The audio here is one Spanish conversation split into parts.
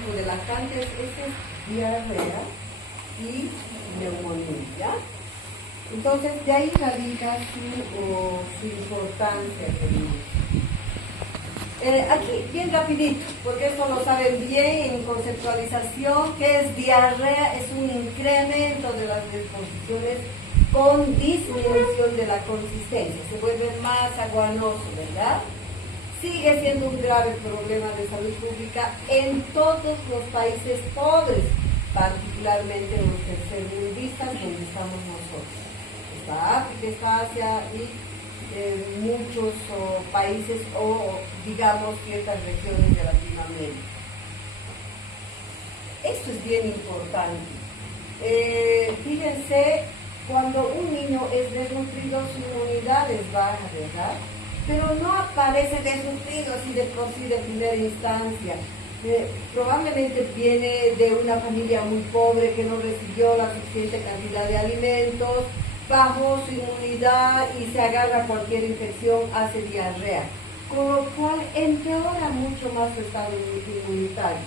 poco de lactantes, ese es diarrea y neumonía. Entonces, de ahí radica su importancia. Aquí, bien rapidito, porque eso lo saben bien en conceptualización, que es diarrea, es un incremento de las disposiciones con disminución de la consistencia, se vuelve más aguanoso, ¿verdad? Sigue siendo un grave problema de salud pública en todos los países pobres, particularmente en los tercermundistas, donde estamos nosotros. Está África, está Asia y muchos países o, digamos, ciertas regiones de Latinoamérica. Esto es bien importante. Fíjense, cuando un niño es desnutrido, su inmunidad es baja, ¿verdad? Pero no aparece desnutrido así de por sí de primera instancia. Probablemente viene de una familia muy pobre que no recibió la suficiente cantidad de alimentos, bajó su inmunidad y se agarra cualquier infección, hace diarrea, con lo cual empeora mucho más su estado inmunitario.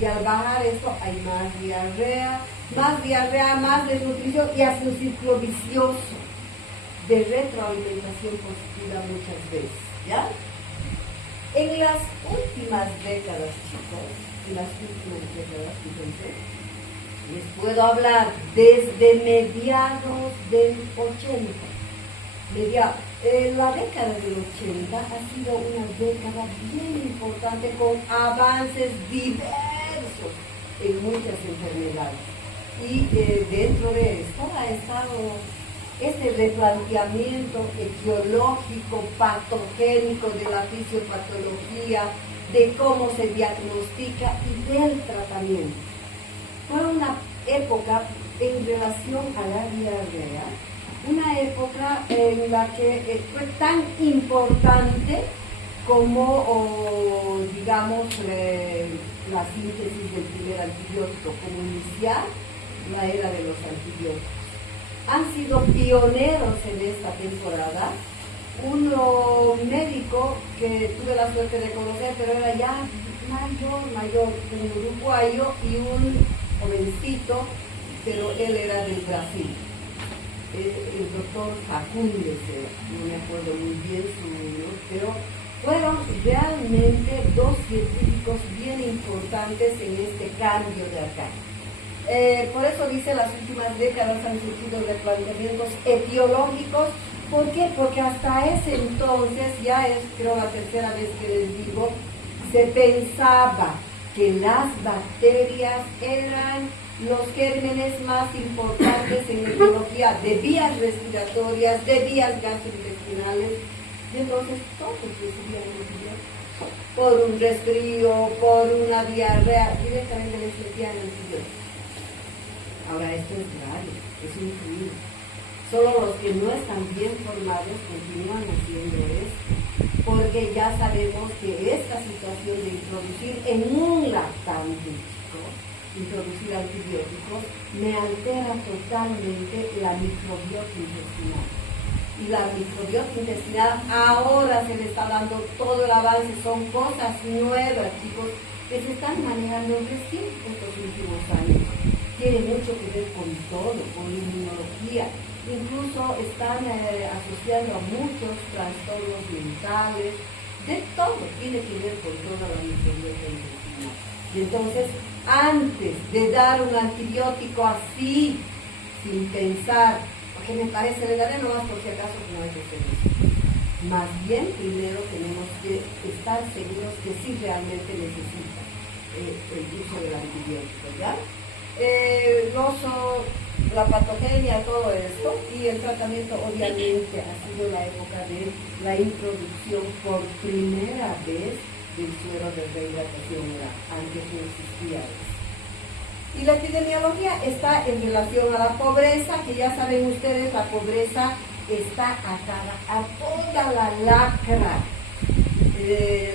Y al bajar esto hay más diarrea, más desnutrición y hace un ciclo vicioso de retroalimentación positiva muchas veces, ¿ya? En las últimas décadas, chicos, fíjense, les puedo hablar desde mediados del 80. La década del 80 ha sido una década bien importante con avances diversos en muchas enfermedades. Y dentro de esto ha estado este replanteamiento etiológico, patogénico de la fisiopatología, de cómo se diagnostica y del tratamiento. Fue una época en relación a la diarrea, una época en la que fue tan importante como, digamos, la síntesis del primer antibiótico, como iniciar la era de los antibióticos. Han sido pioneros en esta temporada. Un médico que tuve la suerte de conocer, pero era ya mayor, un uruguayo y un jovencito, pero él era del Brasil. El doctor Facúndez, no me acuerdo muy bien su nombre, pero fueron realmente dos científicos bien importantes en este cambio de acá. Por eso dice, las últimas décadas han surgido replanteamientos etiológicos. ¿Por qué? Porque hasta ese entonces, ya es creo la tercera vez que les digo, se pensaba que las bacterias eran los gérmenes más importantes en etiología de vías respiratorias, de vías gastrointestinales, y entonces todos recibían antibióticos. Por un resfrío, por una diarrea, directamente les metían antibióticos. Ahora esto es grave, es increíble. Solo los que no están bien formados continúan haciendo esto, porque ya sabemos que esta situación de introducir en un lactante, introducir antibióticos, me altera totalmente la microbiota intestinal. Y la microbiota intestinal ahora se le está dando todo el avance, son cosas nuevas, chicos, que se están manejando recién estos últimos años. Tiene mucho que ver con todo, con la inmunología. Incluso están asociando a muchos trastornos mentales, de todo, tiene que ver con toda la microbiota intestinal. Y entonces, antes de dar un antibiótico así, sin pensar, porque me parece, le daré nomás por si acaso que no hay que hacer eso. Más bien, primero tenemos que estar seguros que sí realmente necesita el uso del antibiótico, ¿ya? La patogenia, todo esto, y el tratamiento obviamente ha sido la época de la introducción por primera vez del suero de rehidratación oral, antes no existía eso. Y la epidemiología está en relación a la pobreza, que ya saben ustedes, la pobreza está atada a toda la lacra.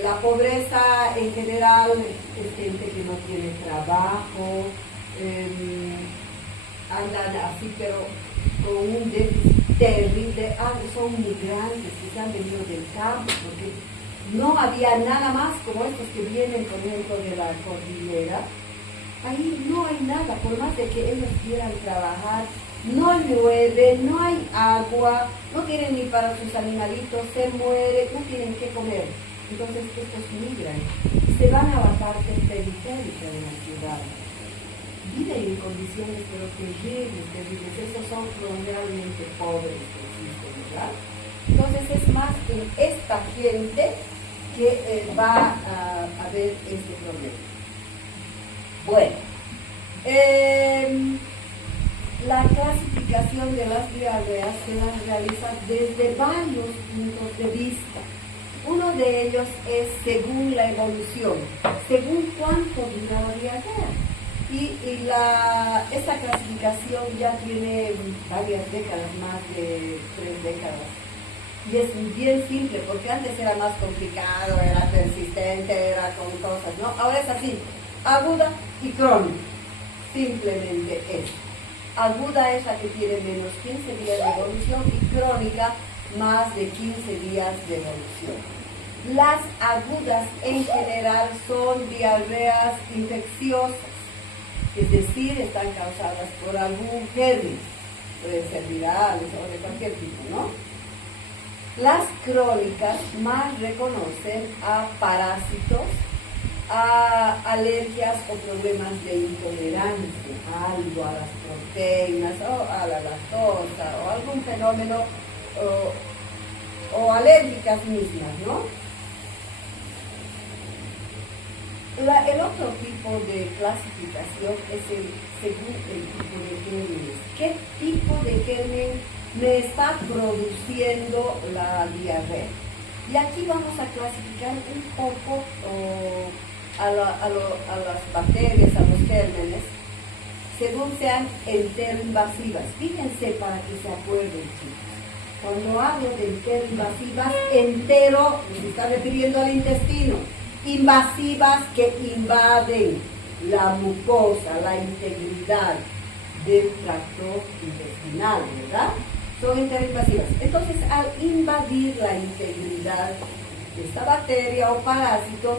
La pobreza en general es gente que no tiene trabajo, andan así, pero con un déficit terrible. Son migrantes que se han venido del campo, porque no había nada más como estos que vienen, por ejemplo, de la cordillera. Ahí no hay nada, por más de que ellos quieran trabajar, no llueve, no hay agua, no tienen ni para sus animalitos, se mueren, no tienen qué comer. Entonces estos migran, se van a la parte periférica de la ciudad. Viven en condiciones pero terribles, terribles. Estos son los realmente pobres que existen, ¿verdad? Entonces es más en esta gente que va a ver este problema. Bueno, la clasificación de las diarreas se las realiza desde varios puntos de vista. Uno de ellos es según la evolución, según cuánto dura la diarrea. Y esta clasificación ya tiene varias décadas, más de 3 décadas. Y es bien simple, porque antes era más complicado, era persistente, era con cosas, ¿no? Ahora es así, aguda y crónica, simplemente eso. Aguda es la que tiene menos 15 días de evolución y crónica más de 15 días de evolución. Las agudas en general son diarreas infecciosas, es decir, están causadas por algún germen, pueden ser virales o de cualquier tipo, ¿no? Las crónicas más reconocen a parásitos, a alergias o problemas de intolerancia, algo a las proteínas o a la lactosa o algún fenómeno o alérgicas mismas, ¿no? El otro tipo de clasificación es según el tipo de gérmenes. ¿Qué tipo de germen me está produciendo la diarrea? Y aquí vamos a clasificar un poco a las bacterias, a los gérmenes, según sean enteroinvasivas. Fíjense para que se acuerden, chicos. Cuando hablo de enteroinvasivas, entero se está refiriendo al intestino. Invasivas que invaden la mucosa, la integridad del tracto intestinal, ¿verdad? Son enteroinvasivas. Entonces, al invadir la integridad de esta bacteria o parásito,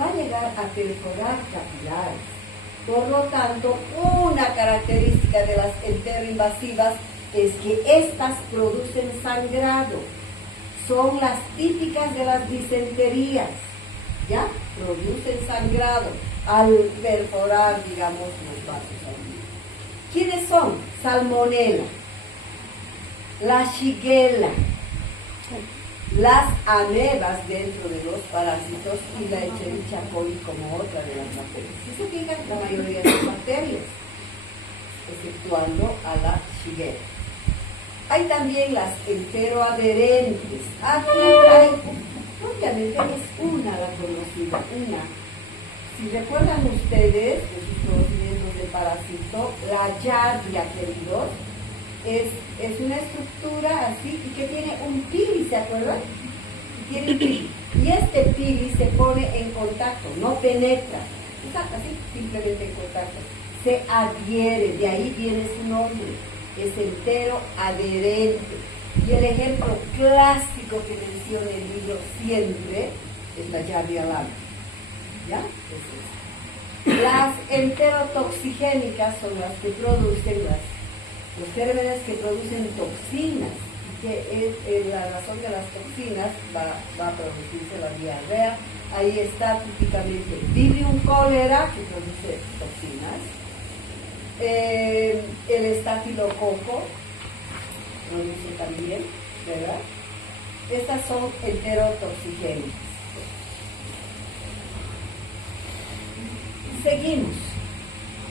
va a llegar a perforar capilares. Por lo tanto, una característica de las enteroinvasivas es que estas producen sangrado. Son las típicas de las disenterías. ¿Ya? Producen sangrado al perforar, digamos, los vasos sanguíneos. ¿Quiénes son? Salmonella, la Shigella, las amebas dentro de los parásitos y la Escherichia coli como otra de las bacterias. Si se fijan, la mayoría de las bacterias, exceptuando a la Shigella. Hay también las enteroadherentes. Aquí hay, obviamente es una la conocida, una. Si recuerdan ustedes de sus conocimientos de parásito, la Giardia, queridos, es una estructura así y que tiene un pili, ¿se acuerdan? Tiene un pili. Y este pili se pone en contacto, no penetra, está así, simplemente en contacto. Se adhiere, de ahí viene su nombre, es entero adherente. Y el ejemplo clásico que menciona el libro siempre es la Giardia lambda. ¿Ya? Las enterotoxigénicas son las que producen los gérmenes que producen toxinas, que es la razón de las toxinas va a producirse la diarrea. Ahí está típicamente Vibrio cólera, que produce toxinas, el estafilococo produce también, ¿verdad? Estas son enterotoxigénicas. Seguimos.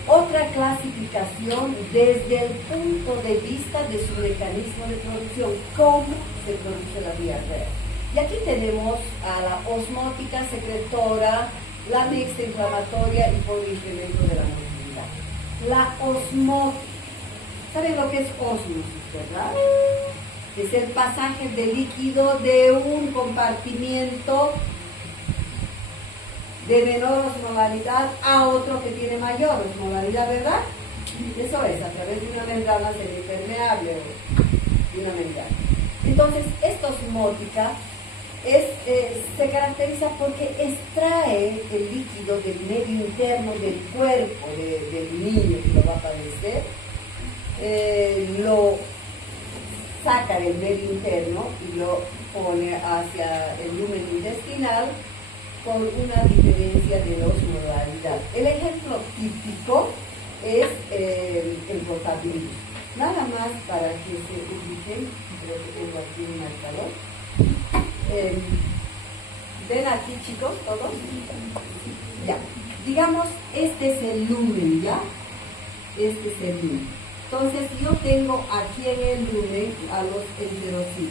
Otra clasificación desde el punto de vista de su mecanismo de producción, cómo se produce la diarrea. Y aquí tenemos a la osmótica, secretora, la mixta inflamatoria y por incremento de la motilidad. La osmótica, ¿saben lo que es osmosis, verdad? Es el pasaje de líquido de un compartimiento de menor osmolaridad a otro que tiene mayor osmolaridad, ¿verdad? Eso es, a través de una membrana semipermeable o de una membrana. Entonces, esta osmótica se caracteriza porque extrae el líquido del medio interno del cuerpo del niño que lo va a padecer, lo saca del medio interno y lo pone hacia el lumen intestinal con una diferencia de osmolaridad. El ejemplo típico es el rotavirus. Nada más para que se ubiquen, creo que tengo aquí un marcador. ¿Ven aquí, chicos, todos? Ya. Digamos, este es el lumen, ¿ya? Este es el lumen. Entonces, yo tengo aquí en el lumen a los enterocitos.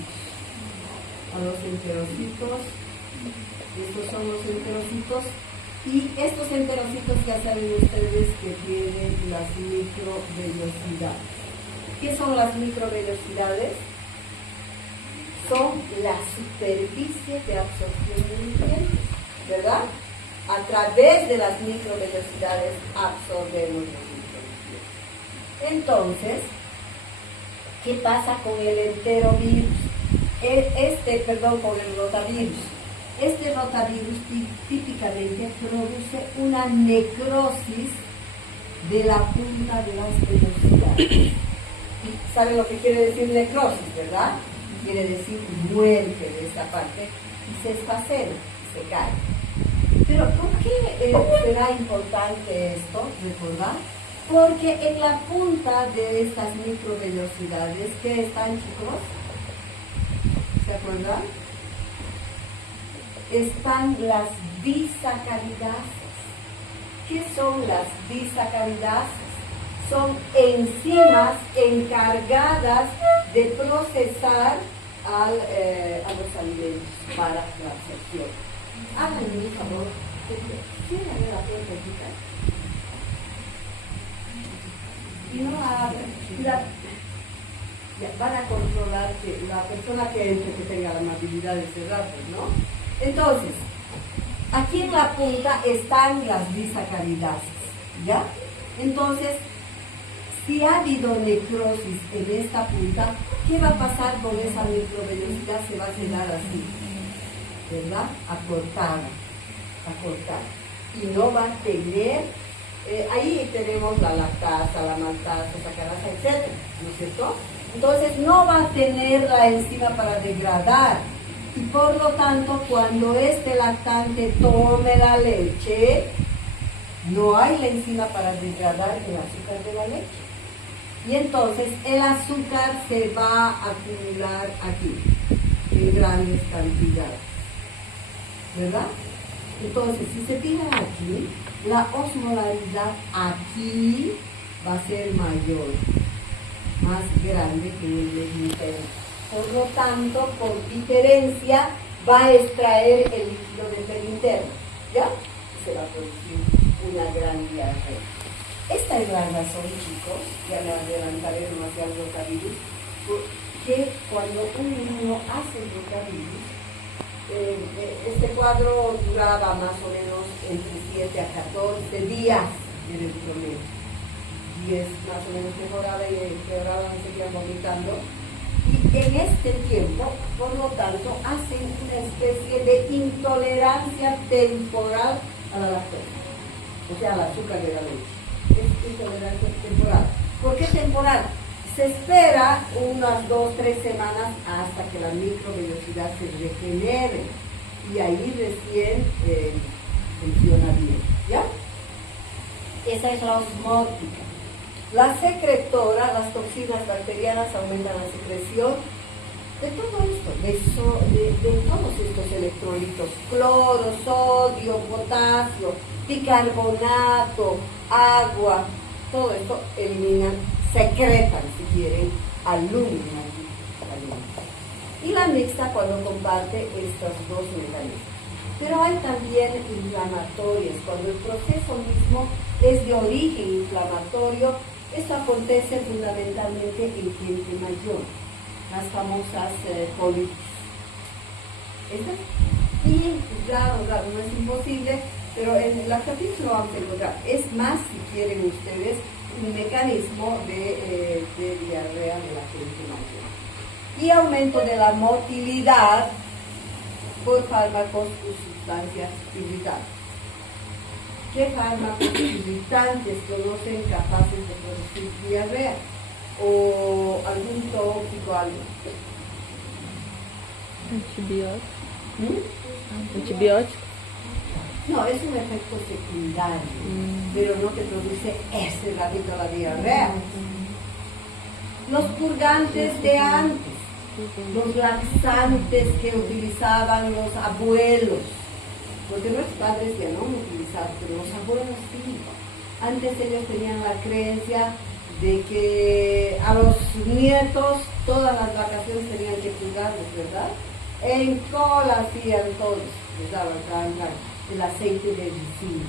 Estos son los enterocitos. Y estos enterocitos ya saben ustedes que tienen las microvellosidades. ¿Qué son las microvellosidades? Son la superficie de absorción de nutrientes, ¿verdad? A través de las microvellosidades absorbemos los nutrientes. Entonces, ¿qué pasa con el enterovirus? Con el rotavirus. Este rotavirus típicamente produce una necrosis de la punta de las velocidades. ¿Saben lo que quiere decir necrosis, verdad? Quiere decir muerte de esta parte y se esfacela, se cae. Pero ¿por qué será importante esto, recordar? Porque en la punta de estas microvellosidades, ¿qué están, chicos? ¿Se acuerdan? Están las disacaridases. ¿Qué son las disacaridases? Son enzimas encargadas de procesar a los alimentos para la absorción. Háganme un favor, cierren la puerta, y no abran. Ya, van a controlar que la persona que entre que tenga la amabilidad de cerrar, ¿no? Entonces, aquí en la punta están las disacaridases, ¿ya? Entonces, si ha habido necrosis en esta punta, ¿qué va a pasar con esa microvellosidad? Se va a quedar así, ¿verdad? Acortada. Y no va a tener, ahí tenemos la lactasa, la maltasa, sacarasa, etc., ¿no es cierto? Entonces no va a tener la enzima para degradar. Y por lo tanto, cuando este lactante tome la leche, no hay la enzima para degradar el azúcar de la leche. Y entonces el azúcar se va a acumular aquí, en grandes cantidades, ¿verdad? Entonces, si se fijan aquí, la osmolaridad aquí va a ser mayor, más grande que en el medio interno. Por lo tanto, por diferencia, va a extraer el líquido del medio interno, ¿ya? Se va a producir una gran diarrea. Esta es la razón, chicos, ya me adelantaré demasiado al rotavirus, que cuando un niño hace el rotavirus, este cuadro duraba más o menos entre 7 a 14 días en el promedio. 10 más o menos mejoraba y empeoraba, me seguían vomitando. Y en este tiempo, por lo tanto, hacen una especie de intolerancia temporal a la lactosa, o sea, al azúcar de la leche. Es intolerancia temporal. ¿Por qué temporal? Se espera unas 2-3 semanas hasta que la microvellosidad se regenere y ahí recién funciona bien, ¿ya? Esa es la osmótica. La secretora, las toxinas bacterianas aumentan la secreción de todo esto, de todos estos electrolitos, cloro, sodio, potasio, bicarbonato, agua, todo esto eliminan, secretan, si quieren, al lumen aquí. Y la mixta cuando comparte estos dos mecanismos. Pero hay también inflamatorias, cuando el proceso mismo es de origen inflamatorio. Esto acontece fundamentalmente en gente mayor, las famosas colitis. Y claro, no es imposible, pero en el capítulo vamos a encontrar. Es más, si quieren ustedes, un mecanismo de diarrea de la gente mayor. Y aumento de la motilidad por fármacos o sustancias irritantes. ¿Qué fármacos irritantes conocen capaces de producir diarrea? ¿O algún tóxico, algo? Antibiótico. No, es un efecto secundario, pero no te produce ese ratito la diarrea. Los purgantes de antes, los laxantes que utilizaban los abuelos, porque nuestros padres ya no utilizaban, pero los abuelos sí. Antes ellos tenían la creencia de que a los nietos todas las vacaciones tenían que purgarlos, ¿verdad? En cola hacían todos, les daban el aceite de ricino.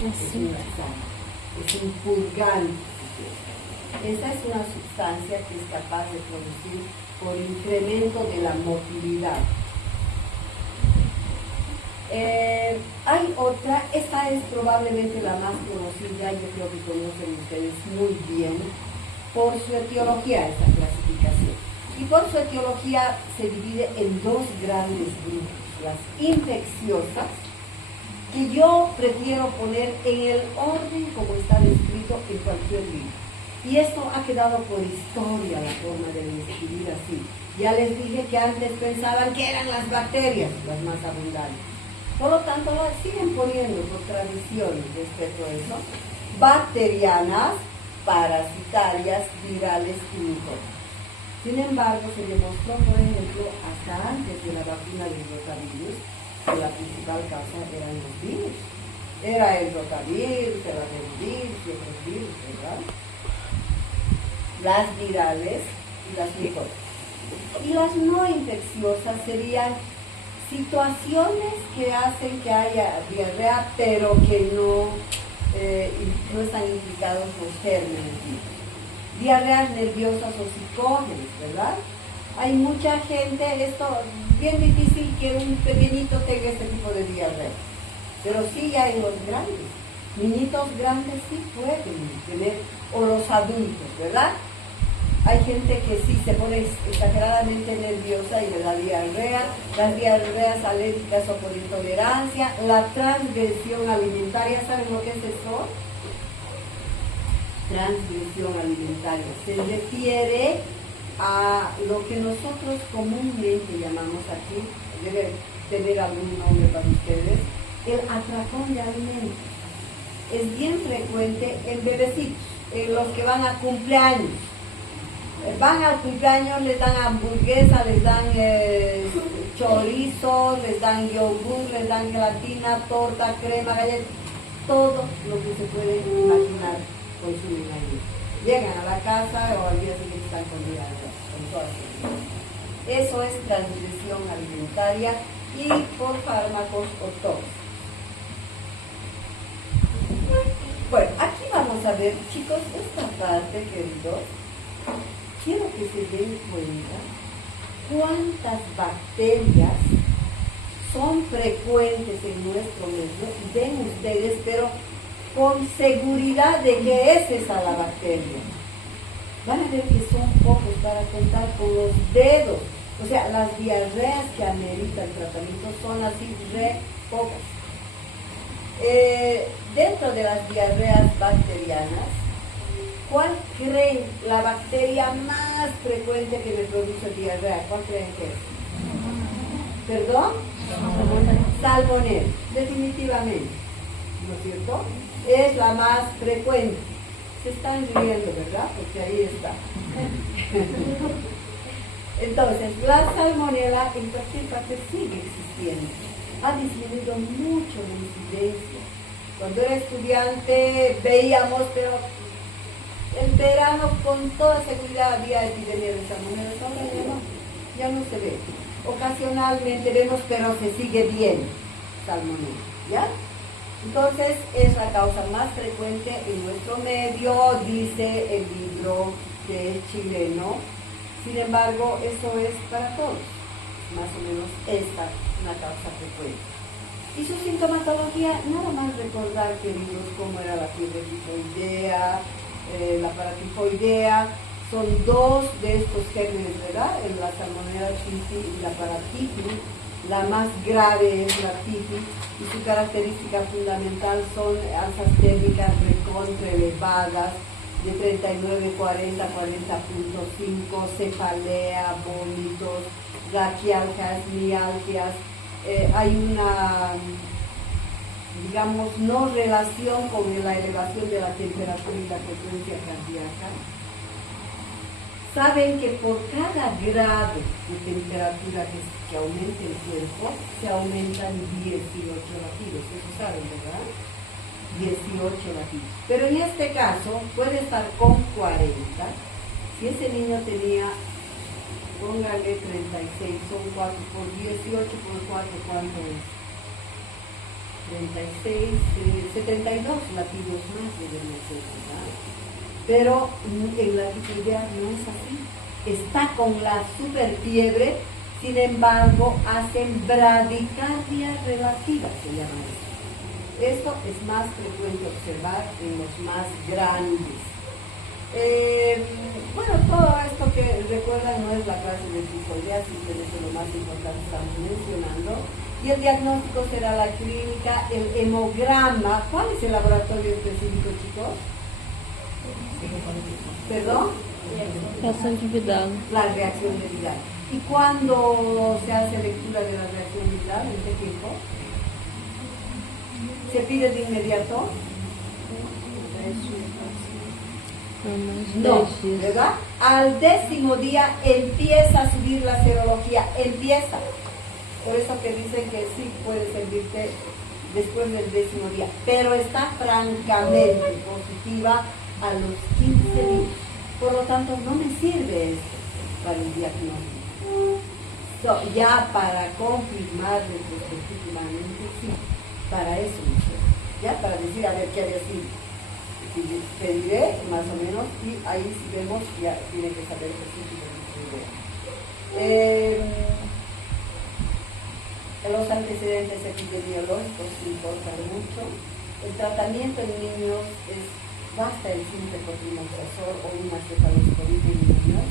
Es un laxante, es un purgante. Esa es una sustancia que es capaz de producir por incremento de la motilidad. Hay otra, esta es probablemente la más conocida, yo creo que conocen ustedes muy bien, por su etiología, esta clasificación. Y por su etiología se divide en dos grandes grupos, las infecciosas, que yo prefiero poner en el orden como está descrito en cualquier libro. Y esto ha quedado por historia la forma de describir así. Ya les dije que antes pensaban que eran las bacterias las más abundantes. Por lo tanto, siguen poniendo por tradición respecto a eso, bacterianas, parasitarias, virales y micóticas. Sin embargo, se demostró, por ejemplo, hasta antes de la vacuna del rotavirus, que la principal causa eran los virus. Era el rotavirus, el adenovirus y otros virus, ¿verdad? Las virales y las micóticas. Y las no infecciosas serían situaciones que hacen que haya diarrea, pero que no están implicados los gérmenes. Diarreas nerviosas o psicógenes, ¿verdad? Hay mucha gente, esto es bien difícil que un pequeñito tenga este tipo de diarrea, pero sí ya en los grandes. Niñitos grandes sí pueden tener, o los adultos, ¿verdad? Hay gente que sí se pone exageradamente nerviosa y le da diarrea, las diarreas alérgicas o por intolerancia, la transgresión alimentaria, ¿saben lo que es eso? Transgresión alimentaria. Se refiere a lo que nosotros comúnmente llamamos aquí, debe tener algún nombre para ustedes, el atracón de alimentos. Es bien frecuente en bebecitos, en los que van a cumpleaños. Van al cumpleaños, les dan hamburguesa, les dan chorizo, les dan yogur, les dan gelatina, torta, crema, galletas, todo lo que se puede imaginar consumen ahí. Llegan a la casa o al día siguiente están con todas las cosas. Eso es transgresión alimentaria y por fármacos o tóxicos. Bueno, aquí vamos a ver, chicos, esta parte, queridos. Quiero que se den cuenta cuántas bacterias son frecuentes en nuestro medio. Ven ustedes, pero con seguridad de que es esa la bacteria. Van a ver que son pocos para contar con los dedos. O sea, las diarreas que amerita el tratamiento son así re pocas. Dentro de las diarreas bacterianas, ¿cuál creen la bacteria más frecuente que me produce diarrea? ¿Cuál creen que es? ¿Perdón? Salmonella, definitivamente. ¿No es cierto? Es la más frecuente. Se están riendo, ¿verdad? Porque ahí está. Entonces, la salmonella en cualquier parte sigue existiendo. Ha disminuido mucho la incidencia. Cuando era estudiante veíamos, pero en verano con toda seguridad había epidemia de salmonella. Ahora ya no se ve. Ocasionalmente vemos, pero se sigue viendo salmonella, ¿ya? Entonces es la causa más frecuente en nuestro medio, dice el libro que es chileno. Sin embargo, eso es para todos, más o menos esta una causa frecuente. Y su sintomatología, nada más recordar, queridos, cómo era la fiebre tifoidea, la paratifoidea. Son dos de estos gérmenes, ¿verdad? La salmonella typhi y la paratifi, La más grave es la tifus y su característica fundamental son alzas térmicas recontra elevadas de 39, 40, 40.5, cefalea, vómitos, raquialgias, mialgias. Hay una, digamos, no relación con la elevación de la temperatura y la frecuencia cardíaca. Saben que por cada grado de temperatura que aumente el cuerpo, se aumentan 18 latidos. Eso saben, ¿verdad? 18 latidos. Pero en este caso, puede estar con 40. Si ese niño tenía, póngale 36, son 4 por 18 por 4, ¿cuánto es? 36, 72 latidos más deben ser, ¿verdad? Pero en la tifoidea no es así. Está con la superfiebre, sin embargo, hacen bradicardia relativa, se llama eso. Esto es más frecuente observar en los más grandes. Bueno, todo esto que recuerdan no es la clase de tifoidea, simplemente lo más importante estamos mencionando. Y el diagnóstico será la clínica, el hemograma. ¿Cuál es el laboratorio específico, chicos? ¿Perdón? Reacción de Vidal. La reacción de Vidal. ¿Y cuándo se hace lectura de la reacción de Vidal? ¿En qué tiempo? ¿Se pide de inmediato? No, ¿verdad? Al 10º día empieza a subir la serología, empieza. Por eso que dicen que sí puede servirte después del 10º día, pero está francamente positiva a los 15 días. Por lo tanto, no me sirve esto para el diagnóstico. Ya para confirmar retrospectivamente, sí, para eso me sirve. Ya para decir, a ver, ¿qué había sido? Pediré más o menos y ahí si vemos ya tiene que saber específicamente. Los antecedentes epidemiológicos importan mucho. El tratamiento en niños basta el simple cotrimazol o una cefalosporina en niños.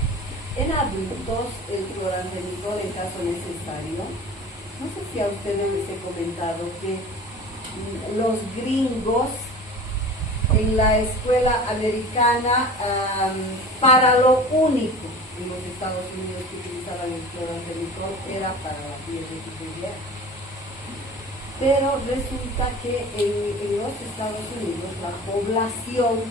En adultos el cloranfenicol en caso necesario. No sé si a ustedes les he comentado que los gringos en la escuela americana, para lo único en los Estados Unidos que utilizaban el cloranfenicol era para la fiebre tifoidea. Pero resulta que en los Estados Unidos la población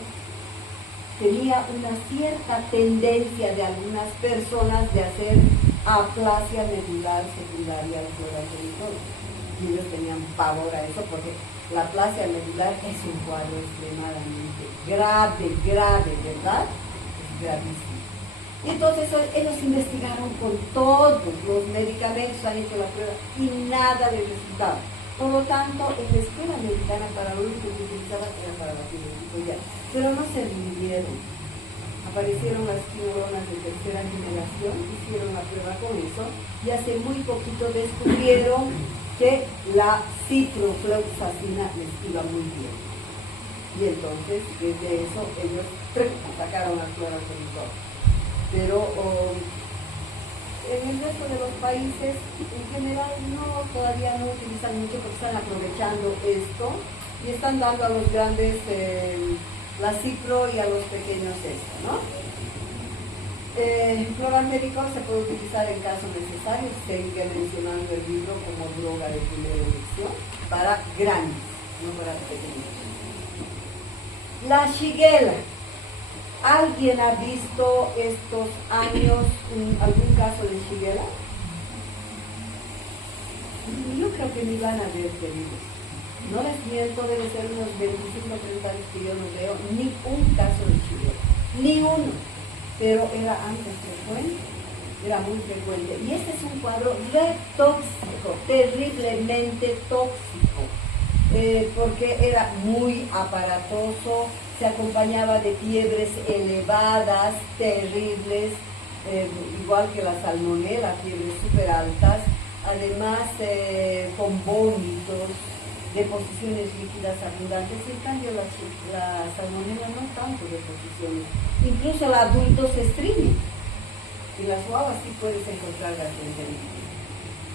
tenía una cierta tendencia de algunas personas de hacer aplasia medular secundaria al cloranfenicol. Y ellos tenían pavor a eso porque la aplasia medular es un cuadro extremadamente grave, ¿verdad? Es gravísimo. Y entonces ellos investigaron con todos los medicamentos, han hecho la prueba y nada de resultado. Por lo tanto, en la escuela americana para lo único que utilizaban era para la fiebre tifoidea, pero no se rindieron. Aparecieron las quinolonas de tercera generación, hicieron la prueba con eso y hace muy poquito descubrieron que la ciprofloxacina les iba muy bien. Y entonces, desde eso, ellos sacaron la cloranfenicol. Pero en el resto de los países, en general, todavía no utilizan mucho porque están aprovechando esto y están dando a los grandes la cipro y a los pequeños esto, ¿no? Cloranfenicol se puede utilizar en caso necesario, seguiré mencionando el libro como droga de primera elección para grandes, no para pequeños. La shigella. ¿Alguien ha visto estos años algún caso de shigella? Yo creo que ni van a ver, queridos. No les miento, debe ser unos 25 o 30 años que yo no veo ni un caso de shigella, ni uno. Pero era antes frecuente, era muy frecuente. Y este es un cuadro re tóxico, terriblemente tóxico, porque era muy aparatoso, se acompañaba de fiebres elevadas, terribles, igual que la salmonela, fiebres súper altas, además con vómitos, deposiciones líquidas abundantes. En cambio la salmonela no tanto deposiciones, incluso el adulto se estriñe. En las guaguas sí puedes encontrar gastroenteritis.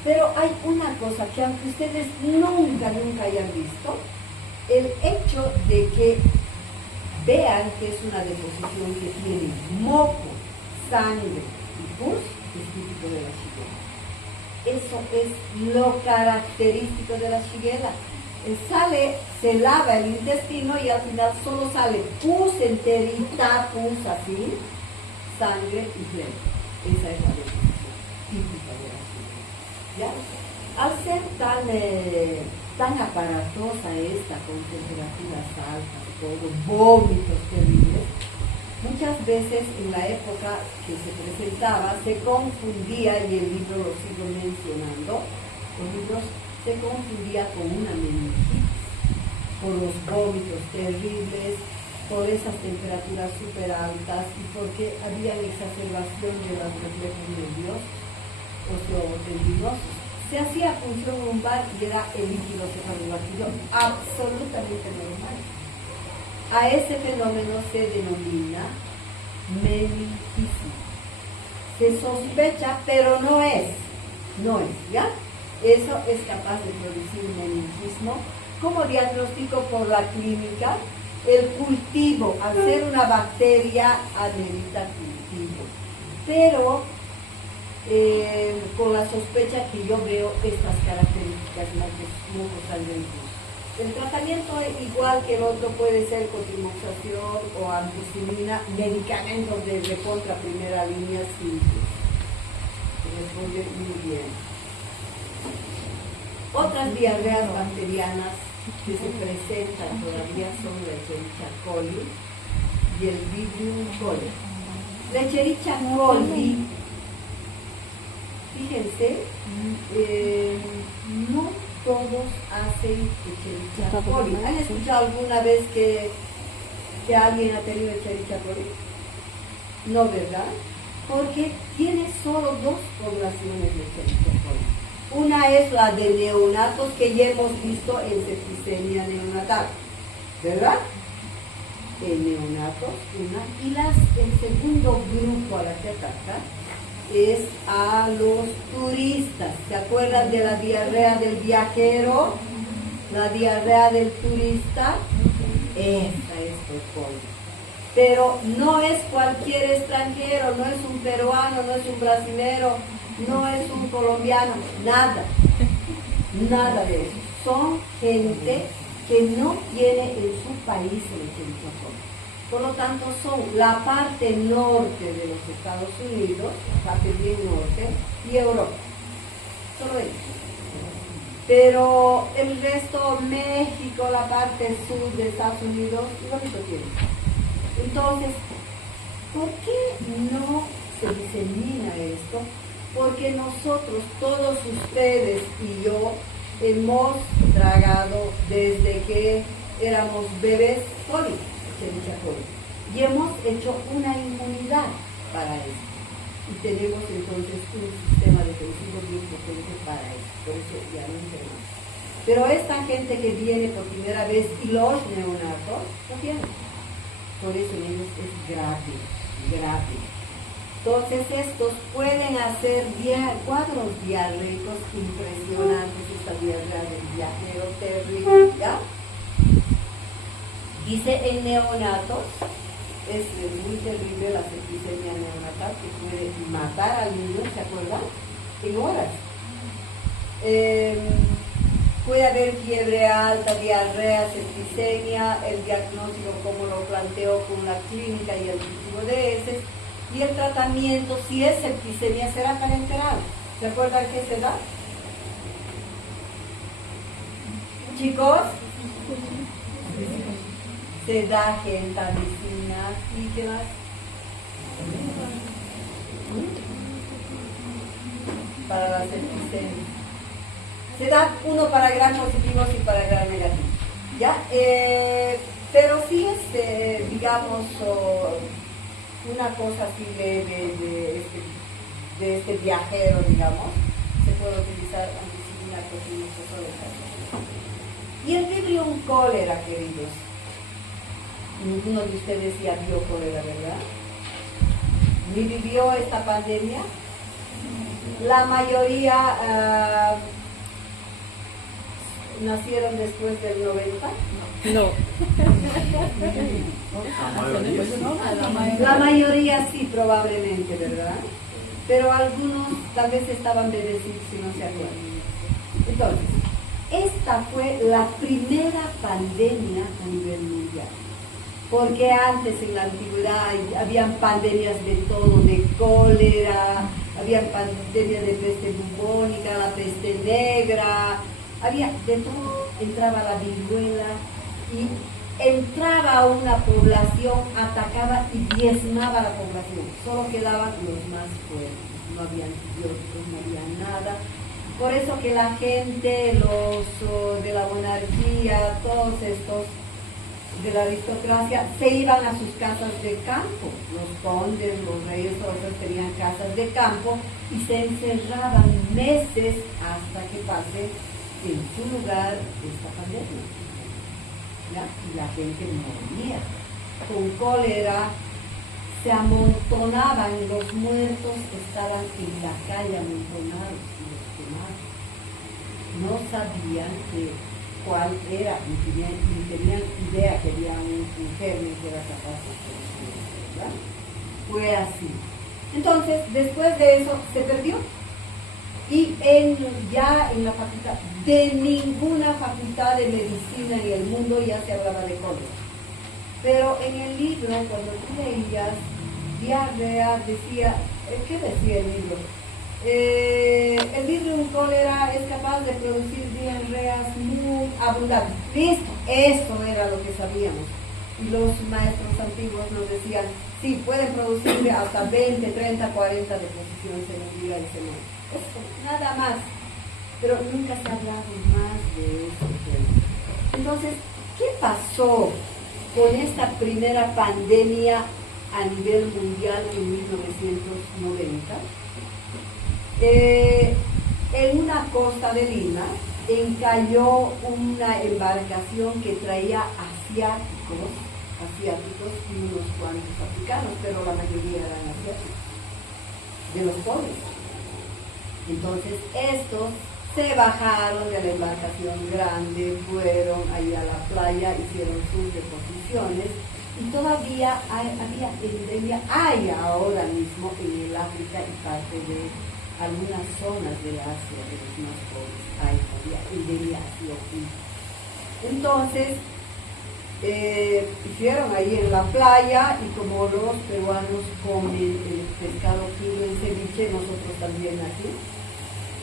Pero hay una cosa que aunque ustedes nunca hayan visto, el hecho de que vean que es una deposición que tiene moco, sangre y pus, es típico de la shigella. Eso es lo característico de la shigella. Se lava el intestino y al final solo sale pus enterita, pus así, sangre y flema. Esa es la deposición típica de la shigella. ¿Ya? Al ser tan aparatosa esta, con temperaturas altas, todo, vómitos terribles, muchas veces en la época que se presentaba se confundía, y el libro lo sigo mencionando, los libros se confundía con una meningitis, por los vómitos terribles, por esas temperaturas súper altas y porque había exacerbación de los reflejos nerviosos, osteotendinosos. Se hacía punción lumbar y era el líquido cefalorraquídeo absolutamente normal. A ese fenómeno se denomina meningitis. Se sospecha, pero no es, ¿ya? Eso es capaz de producir meningismo. Como diagnóstico por la clínica, el cultivo, al ser una bacteria, amerita cultivo. Pero con la sospecha que yo veo estas características mucosal-ventosos. El tratamiento igual que el otro puede ser cotrimoxación o ampicilina, medicamentos de recontra primera línea simples. Se responde muy bien. Otras diarreas bacterianas que se presentan todavía son la Escherichia coli y el Vibrio coli. La Escherichia coli, fíjense, no todos hacen Escherichia coli. ¿Han escuchado alguna vez que alguien ha tenido Escherichia coli? No, ¿verdad? Porque tiene solo dos poblaciones de Escherichia coli. Una es la de neonatos, que ya hemos visto en septicemia neonatal, ¿verdad? En neonatos, una. Y el segundo grupo a la que ataca es a los turistas. ¿Se acuerdan de la diarrea del viajero? La diarrea del turista. Esta es T-coli. Pero no es cualquier extranjero, no es un peruano, no es un brasilero, no es un colombiano, nada de eso. Son gente que no tiene en su país el Escherichia coli. Por lo tanto, son la parte norte de los Estados Unidos, la parte bien norte, y Europa. Solo ellos. Pero el resto, México, la parte sur de Estados Unidos, igualito tienen. Entonces, ¿por qué no se disemina esto? Porque nosotros, todos ustedes y yo, hemos tragado desde que éramos bebés coli, Escherichia coli, y hemos hecho una inmunidad para eso. Y tenemos entonces un sistema defensivo bien potente para eso. Por eso ya no enfermamos. Pero esta gente que viene por primera vez y los neonatos no tienen. Por eso en ellos es grave. Entonces estos pueden hacer cuadros diarreicos impresionantes, esta diarrea del viajero terrible, ¿ya? Dice en neonatos, es muy terrible la septicemia neonatal, que puede matar al niño, ¿se acuerdan? En horas. Puede haber fiebre alta, diarrea, septicemia, el diagnóstico como lo planteo con la clínica y el cultivo de heces, y el tratamiento, si es septicemia, será parenteral. ¿Se acuerdan qué se da? Chicos, se da gentamicina y ¿qué más? Para la septicemia. Se da uno para gran positivos y para gran negativos, ¿ya? Pero sí es, digamos, una cosa así leve de este viajero, digamos, se puede utilizar ampicilina, cotrimoxación. Y el Vibrio cólera, queridos. Ninguno de ustedes ya vio cólera, ¿verdad? ¿Ni vivió esta pandemia? La mayoría nacieron después del 90. No. La mayoría sí, probablemente, ¿verdad? Pero algunos tal vez estaban bebecitos si no se acuerdan. Entonces, esta fue la primera pandemia a nivel mundial. Porque antes en la antigüedad habían pandemias de todo, de cólera, habían pandemias de peste bubónica, la peste negra, había de todo, entraba la viruela y entraba una población, atacaba y diezmaba la población, solo quedaban los más fuertes, no había antibióticos, no había nada. Por eso que la gente, los de la monarquía, todos estos de la aristocracia, se iban a sus casas de campo. Los condes, los reyes, todos tenían casas de campo y se encerraban meses hasta que pase en su lugar esta pandemia. ¿Ya? Y la gente moría. Con cólera se amontonaban, los muertos estaban en la calle amontonados y los quemados. No sabían cuál era, ni tenían idea que había un germen que era capaz de producir, ¿verdad? Fue así. Entonces, después de eso, se perdió. Y ya en la facultad, de ninguna facultad de medicina en el mundo ya se hablaba de cólera. Pero en el libro, cuando tú leías diarrea, decía, ¿qué decía el libro? El vibrio cólera es capaz de producir diarreas muy abundantes. Listo, eso era lo que sabíamos. Y los maestros antiguos nos decían, sí, pueden producir hasta 20, 30, 40 deposiciones en un día y semana. Eso, nada más. Pero nunca se ha hablado más de eso. Entonces, ¿qué pasó con esta primera pandemia a nivel mundial en 1990? En una costa de Lima encalló una embarcación que traía asiáticos y unos cuantos africanos, pero la mayoría eran asiáticos, de los pobres. Entonces estos se bajaron de la embarcación grande, fueron ahí a la playa, hicieron sus deposiciones y todavía había epidemia, hay ahora mismo en el África y parte de algunas zonas de Asia, de los más pobres, hay todavía epidemia así aquí. Entonces, hicieron ahí en la playa y como los peruanos comen el pescado crudo en ceviche, nosotros también aquí.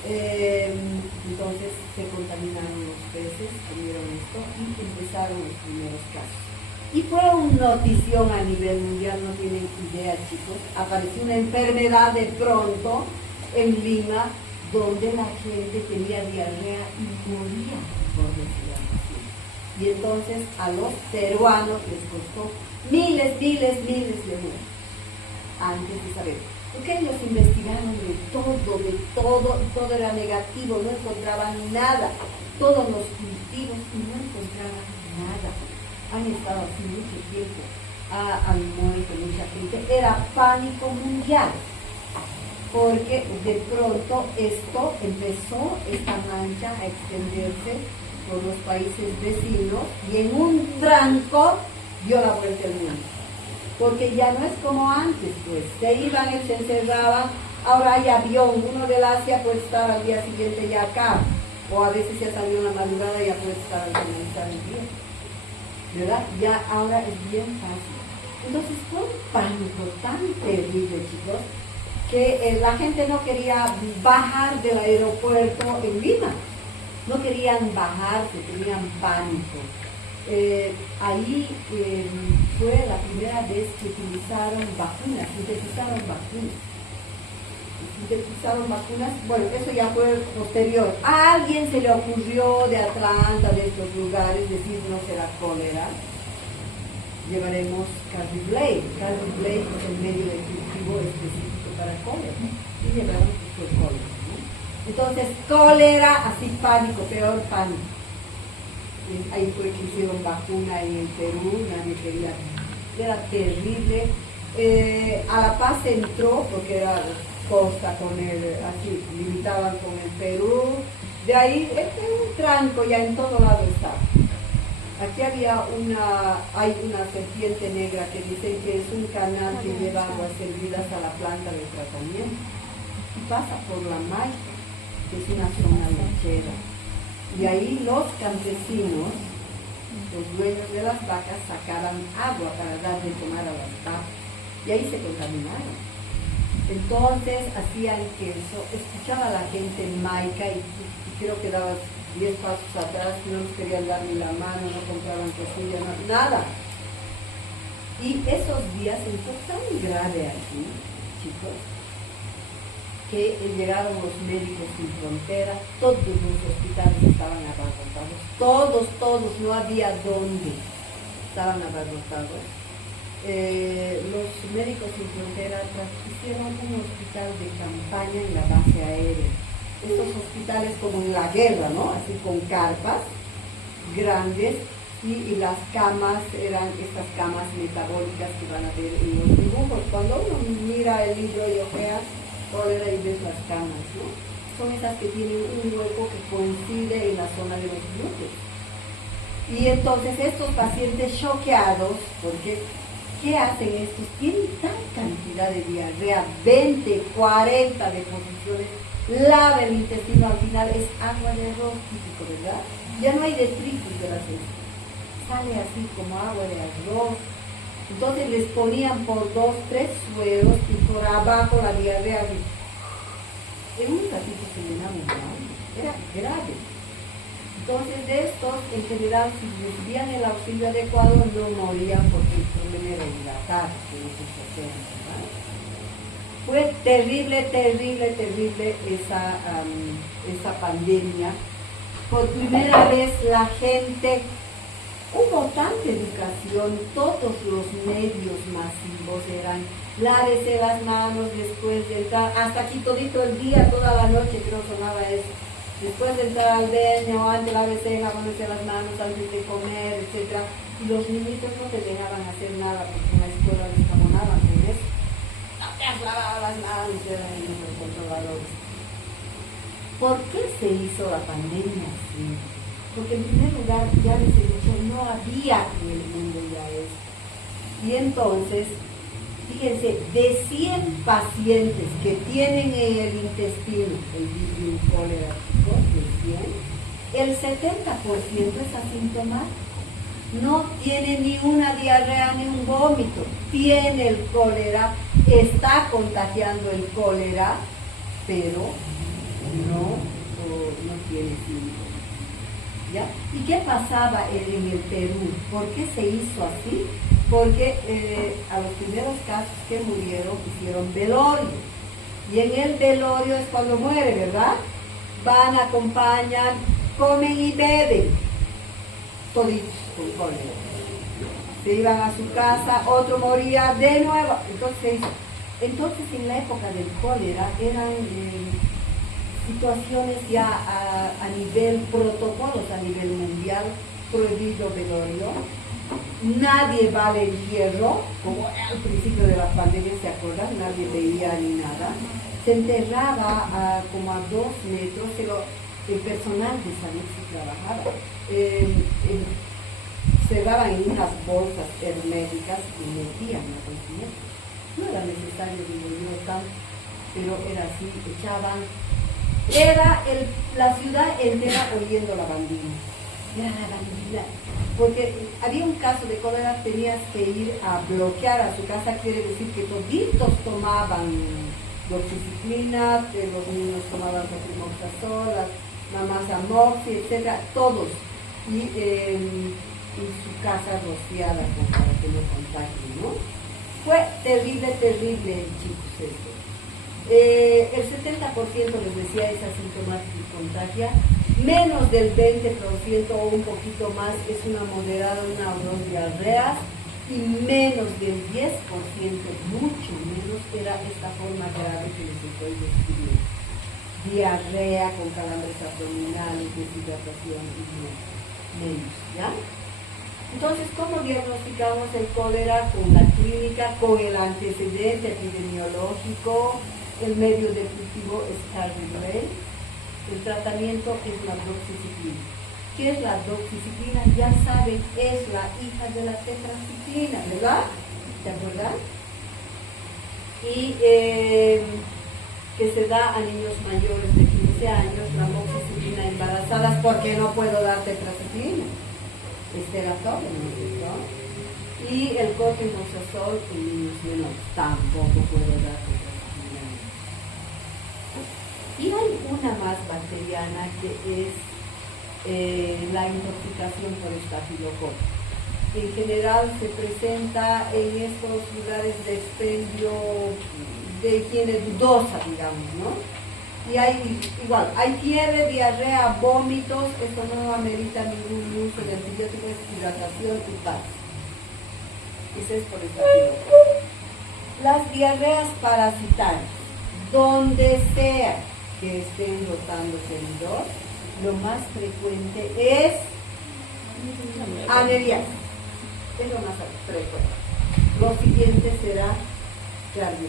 Entonces se contaminaron los peces, comieron esto y empezaron los primeros casos. Y fue una notición a nivel mundial, no tienen idea, chicos. Apareció una enfermedad de pronto en Lima, donde la gente tenía diarrea y moría por deshidratación. Y entonces a los peruanos les costó miles de euros antes de saber. Porque ellos investigaron de todo, y todo era negativo, no encontraban nada, todos los cultivos y no encontraban nada. Han estado así mucho tiempo, han muerto mucha gente, era pánico mundial, porque de pronto esta mancha a extenderse por los países vecinos y en un tranco dio la vuelta al mundo. Porque ya no es como antes, pues, se iban y se encerraban, ahora hay avión, uno del Asia puede estar al día siguiente ya acá, o a veces ya salió en la madrugada y ya puede estar al finalizar el día, ¿verdad? Ya ahora es bien fácil. Entonces fue un pánico tan terrible, chicos, que la gente no quería bajar del aeropuerto en Lima, no querían bajarse, tenían pánico. Ahí fue la primera vez que sintetizaron vacunas, bueno, eso ya fue posterior. A alguien se le ocurrió de Atlanta, de estos lugares, decir no será cólera, llevaremos Cardiblade. Cardiblade es el medio de cultivo específico para cólera, y llevaron pues, cólera, ¿no? Entonces, cólera, así pánico, peor pánico. Ahí fue que hicieron vacuna en el Perú, nadie quería, era terrible. A La Paz entró, porque costa con así, limitaban con el Perú, de ahí un tranco ya en todo lado está. Aquí hay una serpiente negra que dicen que es un canal que lleva aguas servidas a la planta de tratamiento y pasa por la Maica, que es una zona lechera. Y ahí los campesinos, los dueños de las vacas, sacaban agua para dar de tomar a las vacas y ahí se contaminaron. Entonces hacían que eso, escuchaba a la gente en Maica y creo que dabas 10 pasos atrás, no nos querían dar ni la mano, no compraban quesillo, nada. Y esos días se fue tan grave aquí, chicos, que llegaron los médicos sin fronteras, todos los hospitales estaban abarrotados, todos, no había dónde, estaban abarrotados. Los médicos sin fronteras hicieron un hospital de campaña en la base aérea. Estos hospitales como en la guerra, ¿no? Así con carpas grandes y las camas eran estas camas metabólicas que van a ver en los dibujos. Cuando uno mira el libro y ojea, cólera y ves las camas, ¿no? Son esas que tienen un hueco que coincide en la zona de los glúteos. Y entonces estos pacientes choqueados, porque ¿qué hacen estos? Tienen tal cantidad de diarrea, 20, 40 deposiciones, lava el intestino, al final es agua de arroz típico, ¿verdad? Ya no hay detritus de las heces, sale así como agua de arroz. Entonces les ponían por 2, 3 sueros y por abajo la diarrea. En un ratito se llenaba un baño, era grave. Entonces de estos, en general, si recibían el auxilio adecuado, no morían porque el problema era hidratar, que no se hacían, ¿verdad? Fue terrible esa pandemia. Por primera vez la gente, hubo tanta educación, todos los medios masivos eran lávese las manos después de entrar, hasta aquí todito el día, toda la noche creo sonaba eso. Después de entrar al baño, antes lávese, jabónese las manos antes de comer, etc. Y los niñitos no te dejaban hacer nada porque en la escuela les jabonaban con eso. No te has lavado las manos, eran los controladores. ¿Por qué se hizo la pandemia así? Porque en primer lugar, ya les he dicho, no había en el mundo ya eso. Y entonces, fíjense, de 100 pacientes que tienen en el intestino el virus cólera, de 100, el 70% es asintomático. No tiene ni una diarrea ni un vómito, tiene el cólera, está contagiando el cólera, pero no tiene síntomas. ¿Ya? ¿Y qué pasaba en el Perú? ¿Por qué se hizo así? Porque a los primeros casos que murieron hicieron velorio. Y en el velorio es cuando muere, ¿verdad? Van, acompañan, comen y beben. Toditos con cólera. Se iban a su casa, otro moría de nuevo. Entonces en la época del cólera eran situaciones ya a nivel protocolos, a nivel mundial, prohibido velorio. Nadie va al entierro, como al principio de la pandemia, ¿se acuerdan? Nadie veía ni nada. Se enterraba como a 2 metros, pero el personal de salud sí trabajaba. Cerraban en unas bolsas herméticas y metían la consumidora. No era necesario, digo yo, tanto, pero era así, echaban. Era la ciudad entera oliendo lavandina. Era lavandina. Porque había un caso de cólera, tenías que ir a bloquear a su casa, quiere decir que toditos tomaban doxiciclina, que los niños tomaban pioxazol, las mamás amoxi, etc. Todos. Y su casa rociada para que no contagien, ¿no? Fue terrible, chicos, esto. El 70% les decía es asintomático y contagia, menos del 20% o un poquito más es una moderada, una o dos diarreas, y menos del 10%, mucho menos, era esta forma grave que les estoy describiendo. Diarrea con calambres abdominales, deshidratación y menos, ¿ya? Entonces, ¿cómo diagnosticamos el cólera? Con la clínica, con el antecedente epidemiológico, El medio de cultivo es Cardiolel. El tratamiento es la doxiciclina. ¿Qué es la doxiciclina? Ya saben, es la hija de la tetraciclina, ¿verdad? ¿Te acuerdas? Y que se da a niños mayores de 15 años, la moxicilina embarazadas, porque no puedo dar tetraciclina. Es teratorio, ¿no es cierto? Y el cotrimoxazol en niños menores, tampoco puedo dar tetraciclina. Y hay una más bacteriana que es la intoxicación por estafilococo. En general se presenta en estos lugares de expendio de higiene dudosa, digamos, ¿no? Y hay fiebre, diarrea, vómitos, esto no amerita ningún uso de antibióticos, hidratación y paz. Ese es por estafilococo. Las diarreas parasitarias, donde sea que estén rotándose en dos, lo más frecuente es amebiasis. Es lo más frecuente. Lo siguiente será clariasis.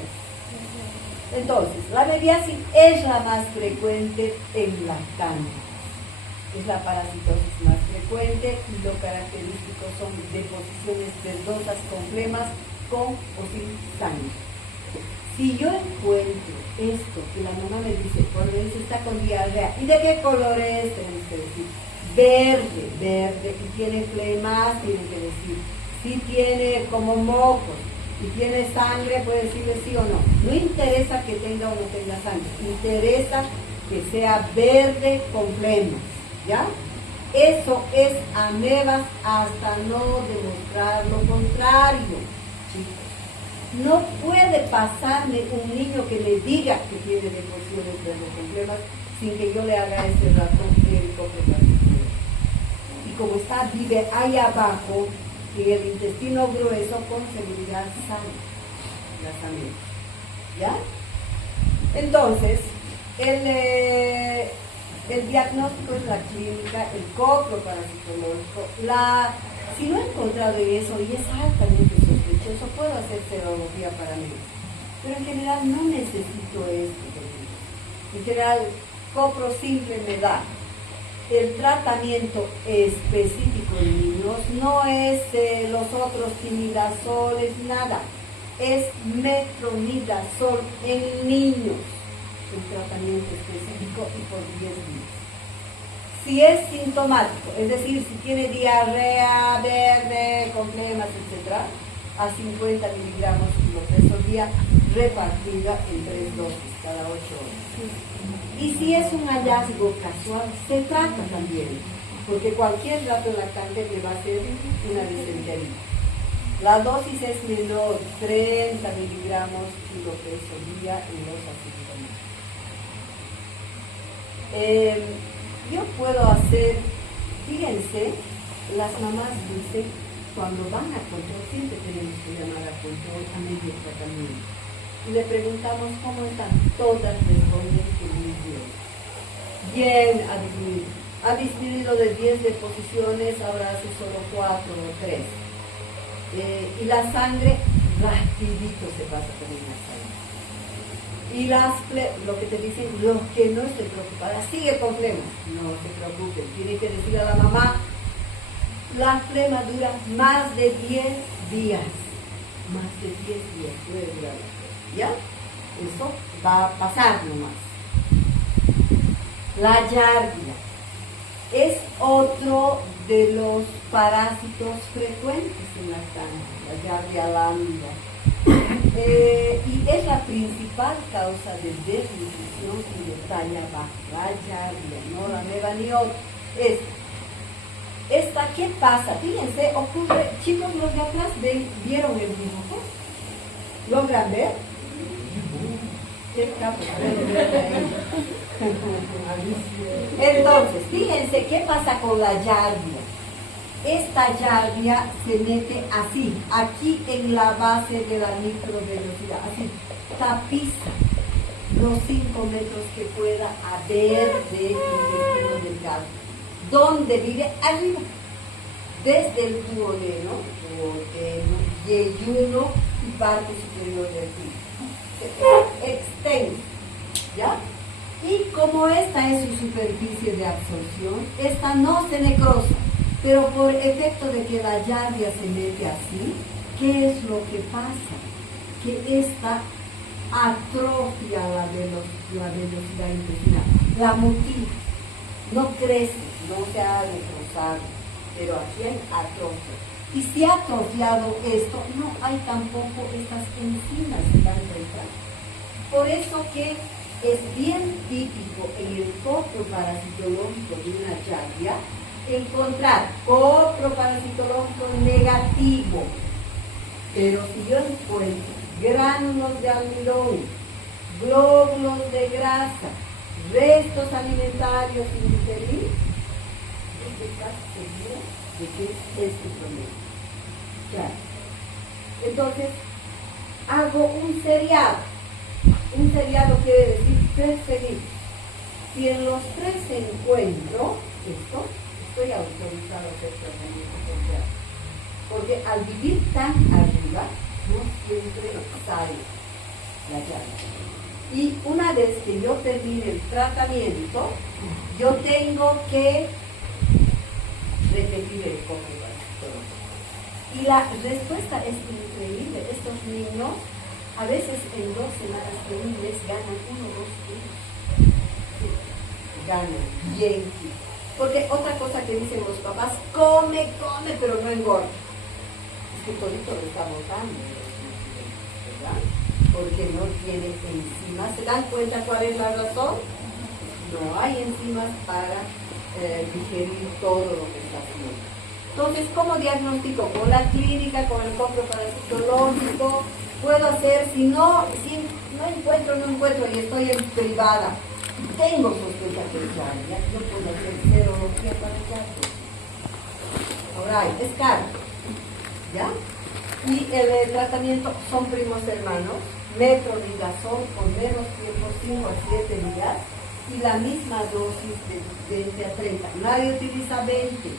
Entonces, la amebiasis es la más frecuente en lactantes. Es la parasitosis más frecuente y lo característico son deposiciones verdosas con flemas, con o sin sangre. Si yo encuentro esto, que la mamá me dice, cuando dice está con diarrea, ¿y de qué color es? Tenemos que decir verde, y tiene flemas, tienen que decir, si tiene como mocos, y tiene sangre, puede decirle sí o no. No interesa que tenga o no tenga sangre, interesa que sea verde con flemas, ¿ya? Eso es amebas hasta no demostrar lo contrario, chicos. No puede pasarme un niño que me diga que tiene deposiciones verdes con flemas sin que yo le haga ese razón clínico que participó. Y como vive ahí abajo, en el intestino grueso, con seguridad sale las amebas, ¿ya? Entonces, el diagnóstico es la clínica, el coproparasitológico. Si no he encontrado eso y es altamente sospechoso, puedo hacer serología para mí. Pero en general no necesito esto. En general, copro simple me da. El tratamiento específico en niños no es los otros timidazoles, nada. Es metronidazol en niños. El tratamiento específico y por 10 días. Si es sintomático, es decir, si tiene diarrea verde, con flemas, etc., a 50 miligramos kilo día, repartida en 3 dosis cada 8 horas. Y si es un hallazgo casual, se trata también, porque cualquier rato lactante le va a hacer una disentería. La dosis es menor, 30 miligramos kilo día en los asintomáticos. Yo puedo hacer, fíjense, las mamás dicen, cuando van a control, siempre tenemos que llamar a control a medio tratamiento. Y le preguntamos cómo están, todas responden que muy bien. Bien, ha disminuido de 10 deposiciones, ahora hace solo 4 o 3. Y la sangre, rapidito se pasa también la sangre. Y lo que te dicen, los que no estén preocupadas, sigue con flemas. No se preocupen, tiene que decir a la mamá, la flema dura más de 10 días. Más de 10 días puede durar la flema, ¿ya? Eso va a pasar nomás. La yardia es otro de los parásitos frecuentes en la sangre, la yardia lambda. Y es la principal causa de desnutrición y de talla baja, la yardia, no la ameba ni otra. Esta, ¿qué pasa? Fíjense, ocurre, chicos, los de atrás ¿vieron el dibujo? ¿Logran ver? ¿Qué capo? Entonces, fíjense, ¿qué pasa con la yardia? Esta yardia se mete así, aquí en la base de la microvellosidad, así, tapiza los 5 metros que pueda haber de intestino delgado. ¿Dónde vive? Arriba, desde el duodeno, yeyuno y parte superior del pie. se extensa, ¿ya? Y como esta es su superficie de absorción, esta no se necrosa, pero por efecto de que la yardia se mete así, ¿qué es lo que pasa? Que esta atrofia la velocidad intestinal, la mutila, no crece, no se ha necrosado, pero aquí hay atrofia. Y si ha atrofiado esto, no hay tampoco estas enzimas que dan cuenta. Por eso que es bien típico en el copro parasitológico de una yardia encontrar copro parasitológico negativo. Pero si yo encuentro gránulos de almidón, glóbulos de grasa, restos alimentarios sin digerir, estoy casi seguro de que es este problema. Claro. Entonces, hago un seriado. Un seriado quiere decir 3 seguidos. Si en los 3 encuentro esto, estoy autorizado a hacer tratamiento con seriado. Porque al vivir tan arriba, no siempre sale la llave. Y una vez que yo termine el tratamiento, yo tengo que repetir el copro parasitológico. Y la respuesta es increíble. Estos niños, a veces en 2 semanas, en un mes, ganan 1 o 2 kilos. Sí, ganan bien. Porque otra cosa que dicen los papás, come, pero no engorda. Es que todito lo está botando, ¿verdad? Porque no tiene enzimas. ¿Se dan cuenta cuál es la razón? No hay enzimas para digerir todo lo que está haciendo. Entonces, ¿cómo diagnostico? Con la clínica, con el copro parasitológico. Puedo hacer, si no encuentro y estoy en privada, tengo sospecha de yardia, yo puedo hacer serología para yardia. Ahora es caro, ¿ya? Y el tratamiento son primos hermanos, metronidazol por menos tiempo, 5 a 7 días, y la misma dosis de 20 a 30. Nadie utiliza 20,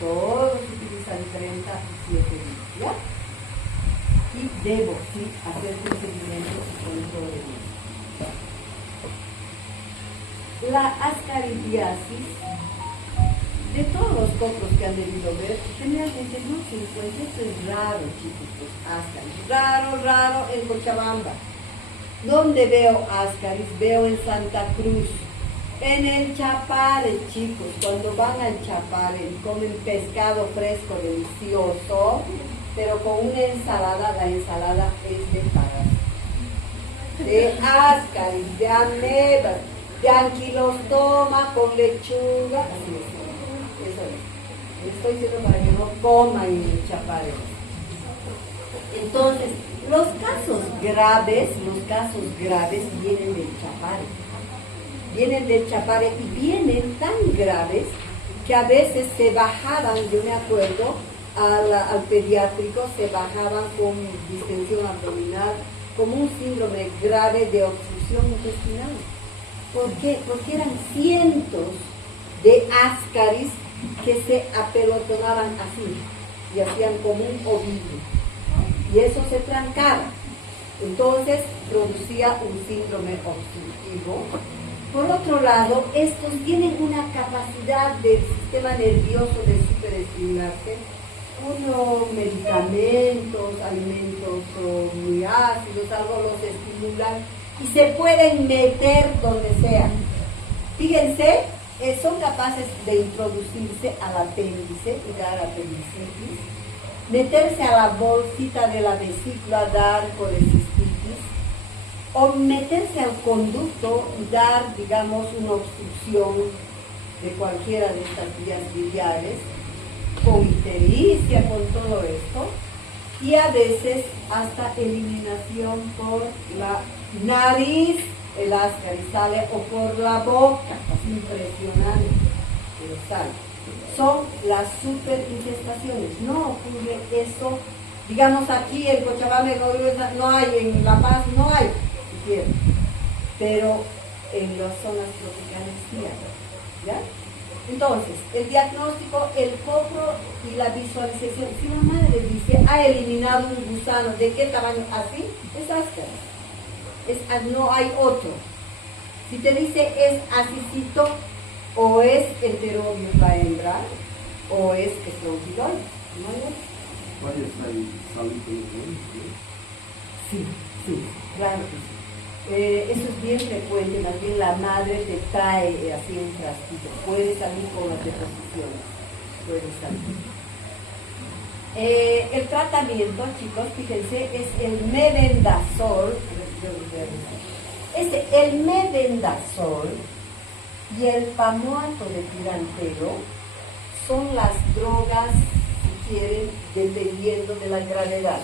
todos utilizan 30 y 7 días, ¿ya? Y debo, sí, hacer un seguimiento con todo el mundo. La ascaridiasis, de todos los copros que han debido ver, generalmente no se encuentra. Esto es raro, chicos, los ascaris. Raro en Cochabamba. ¿Dónde veo ascaris? Veo en Santa Cruz. En el Chapare, chicos, cuando van al Chapare y comen pescado fresco delicioso, pero con una ensalada, la ensalada es de parásitos, de ascaris, de amebas, de anquilostoma con lechuga. Así es, eso es. Estoy diciendo para que no coman en el Chapare. Entonces, los casos graves vienen del Chapare. Vienen del Chapare y vienen tan graves que a veces se bajaban, yo me acuerdo, al pediátrico, se bajaban con distensión abdominal, como un síndrome grave de obstrucción intestinal. ¿Por qué? Porque eran cientos de ascaris que se apelotonaban así y hacían como un ovillo. Y eso se trancaba. Entonces producía un síndrome obstructivo. Por otro lado, estos tienen una capacidad del sistema nervioso de superestimularse. Unos medicamentos, alimentos muy ácidos, algo los estimulan y se pueden meter donde sea. Fíjense, son capaces de introducirse al apéndice y dar apendicitis, meterse a la bolsita de la vesícula, dar colecistitis, o meterse al conducto y dar, digamos, una obstrucción de cualquiera de estas vías biliares, con ictericia, con todo esto, y a veces hasta eliminación por la nariz, el ascaris sale, o por la boca, es impresionante, pero sale. Son las superingestaciones, no ocurre eso, digamos aquí en Cochabamba no hay, en La Paz no hay, pero en las zonas tropicales sí hay, ¿ya? Entonces, el diagnóstico, el copro y la visualización. Si la madre dice, ha eliminado un gusano, ¿de qué tamaño? Así, es ascaris. no hay otro. Si te dice es asicito, o es enterobius la hembra, o es estrongiloides. No hay otro. ¿Cuáles hay salito? Sí, sí, claro que sí. Eso es bien frecuente, más bien la madre te trae así un frasquito. Puede salir con las deposiciones, puede salir. El tratamiento, chicos, fíjense, es el mebendazol. El mebendazol y el pamoato de pirantelo son las drogas, si quieren, dependiendo de la gravedad.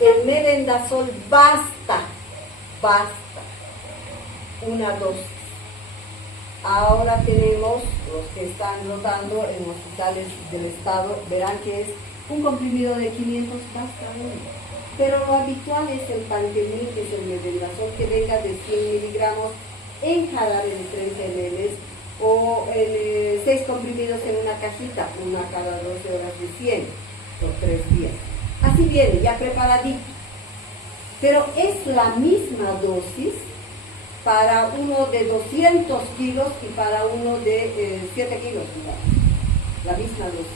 El mebendazol basta una dosis. Ahora tenemos, los que están rotando en hospitales del estado, verán que es un comprimido de 500 basta uno. Pero lo habitual es el pantemil, que es el mebendazol, que venga de 100 miligramos en jarabe de 30 ml o en 6 comprimidos en una cajita, una cada 12 horas de 100 por 3 días. Así viene, ya preparadito. Pero es la misma dosis para uno de 200 kilos y para uno de 7 kilos, la misma dosis.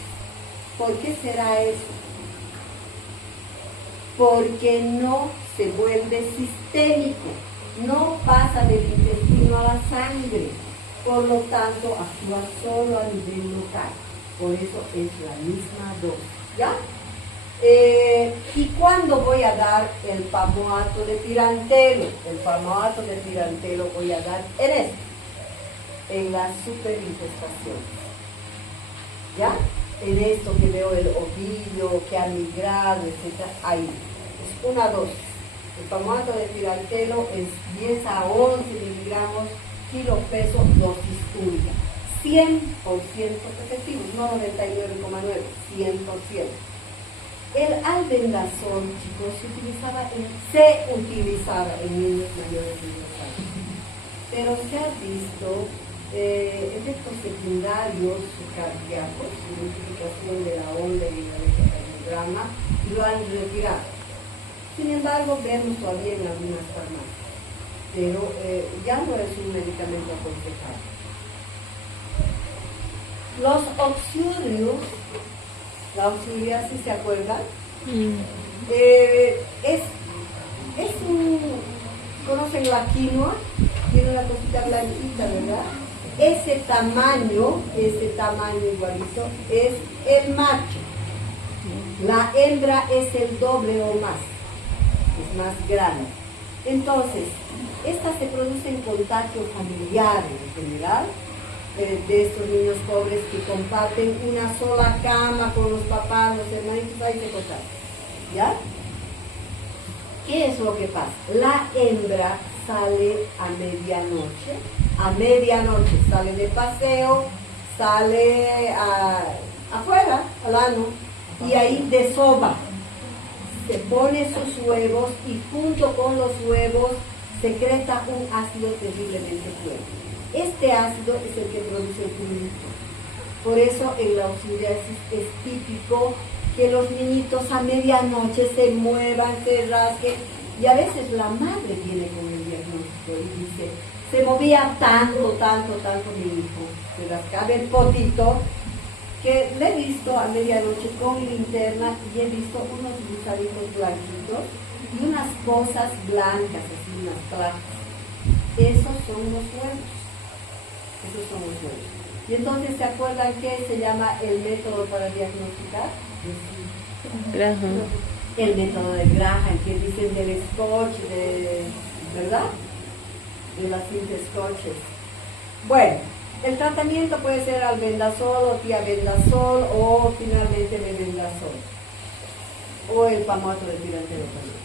¿Por qué será eso? Porque no se vuelve sistémico, no pasa del intestino a la sangre, por lo tanto actúa solo a nivel local, por eso es la misma dosis, ¿ya? ¿Y cuándo voy a dar el pamoato de pirantelo? El pamoato de pirantelo voy a dar en la superinfestación, ¿ya? En esto que veo el ovillo, que ha migrado, etc. Ahí, es una dosis. El pamoato de pirantelo es 10 a 11 miligramos kilo peso, dosis única. 100% efectivo, no 99,9, 100%. El albendazol, chicos, se utilizaba en niños mayores de 2 años. Pero se ha visto efectos secundarios cardíacos, identificación de la onda y el electrocardiograma, y lo han retirado. Sin embargo, vemos todavía en algunas farmacias, pero ya no es un medicamento aconsejable. Los oxurios, la oxuriasis, ¿se acuerdan? ¿Conocen la quinoa? Tiene una cosita blanquita, ¿verdad? Ese tamaño igualito, es el macho. La hembra es el doble o más, es más grande. Entonces, esta se produce en contagio familiar en general, de estos niños pobres que comparten una sola cama con los papás, los hermanitos, ahí se cosas, ¿ya? ¿Qué es lo que pasa? La hembra sale a medianoche sale de paseo, sale afuera, al ano, y ahí desova, se pone sus huevos y junto con los huevos secreta un ácido terriblemente fuerte. Este ácido es el que produce el prurito. Por eso en la oxidiosis es típico que los niñitos a medianoche se muevan, se rasquen, y a veces la madre viene con el diagnóstico y dice, se movía tanto mi hijo, se rascaba el potito, que le he visto a medianoche con linterna y he visto unos gusanitos blanquitos y unas cosas blancas, así unas placas. Esos son los huevos. Y entonces, ¿se acuerdan qué se llama el método para diagnosticar? Graham. El método de Graham, que dicen del Scotch, ¿verdad? De las cintas Scotches. Bueno, el tratamiento puede ser albendazol o tiabendazol o finalmente mebendazol o el pamoato de pirantelo también.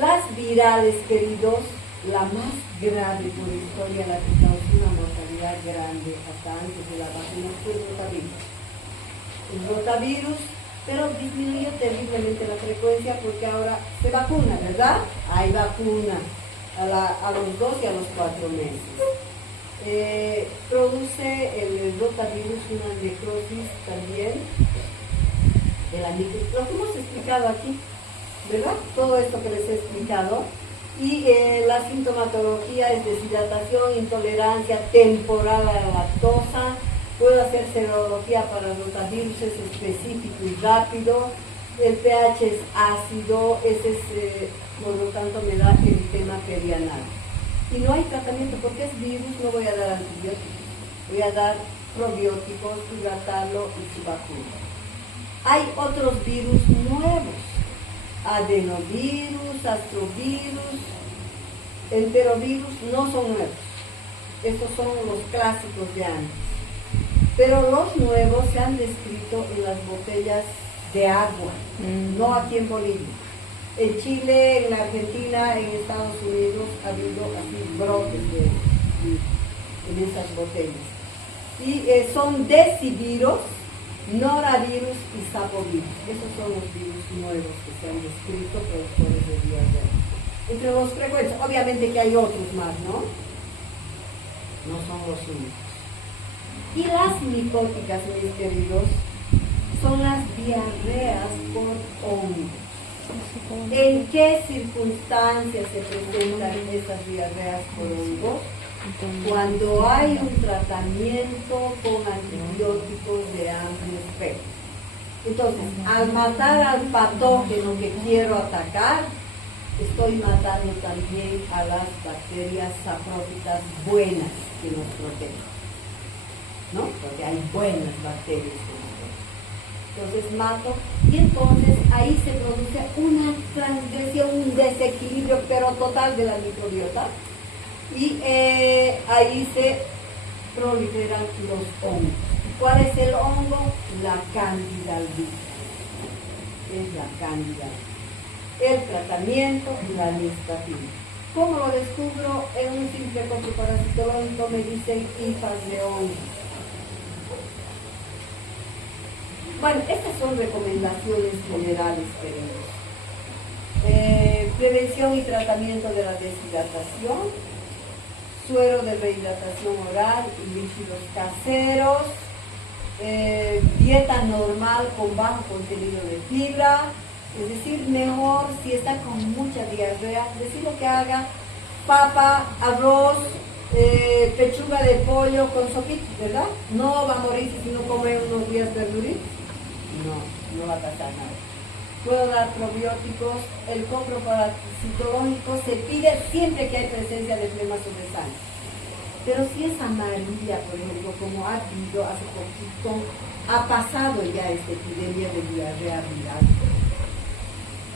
Las virales, queridos, la más grave por historia, la que causó una mortalidad grande hasta antes de la vacuna, fue el rotavirus. El rotavirus, pero disminuyó terriblemente la frecuencia porque ahora se vacuna, ¿verdad? Hay vacuna a los 2 y a los 4 meses. Produce el rotavirus una necrosis también de la micro, lo que hemos explicado aquí, ¿verdad? Todo esto que les he explicado. Y la sintomatología es deshidratación, intolerancia temporal a la lactosa. Puedo hacer serología para rotavirus, es específico y rápido. El pH es ácido, ese es, por lo tanto me da eritema perianal. Y no hay tratamiento porque es virus, no voy a dar antibióticos. Voy a dar probióticos, hidratarlo y su vacuna. Hay otros virus nuevos, adenovirus, astrovirus, enterovirus, no son nuevos. Estos son los clásicos de antes. Pero los nuevos se han descrito en las botellas de agua, no aquí en Bolivia. En Chile, en la Argentina, en Estados Unidos ha habido así brotes de en esas botellas. Y son decivirus, noravirus y sapovirus. Esos son los virus nuevos que se han descrito productores de diarrea. Entre los frecuentes, obviamente que hay otros más, ¿no? No son los únicos. Y las micóticas, mis queridos, son las diarreas por hongos. ¿En qué circunstancias se presentan estas diarreas por hongos? Cuando hay un tratamiento con antibióticos de amplio espectro. Entonces, al matar al patógeno que quiero atacar, estoy matando también a las bacterias saprófitas buenas que nos protegen, ¿no? Porque hay buenas bacterias que nos protegen. Entonces mato, y entonces ahí se produce una transgresión, un desequilibrio pero total de la microbiota, y ahí se proliferan los hongos. ¿Cuál es el hongo? La Candida albicans. Es la Candida. El tratamiento, la nistatina. ¿Cómo lo descubro? En un simple controparasitológico me dicen hifas de hongo. Bueno, estas son recomendaciones generales, queridos. Prevención y tratamiento de la deshidratación, suero de rehidratación oral y líquidos caseros, dieta normal con bajo contenido de fibra, es decir, mejor si está con mucha diarrea, decirle que haga papa, arroz, pechuga de pollo con sopita, ¿verdad? No va a morir si no come unos días verduritas. No va a pasar nada. Puedo dar probióticos. El coproparasitológico se pide siempre que hay presencia de flema sobre sangre. Pero si es amarilla, por ejemplo, como ha habido hace poquito, ha pasado ya esta epidemia de diarrea viral.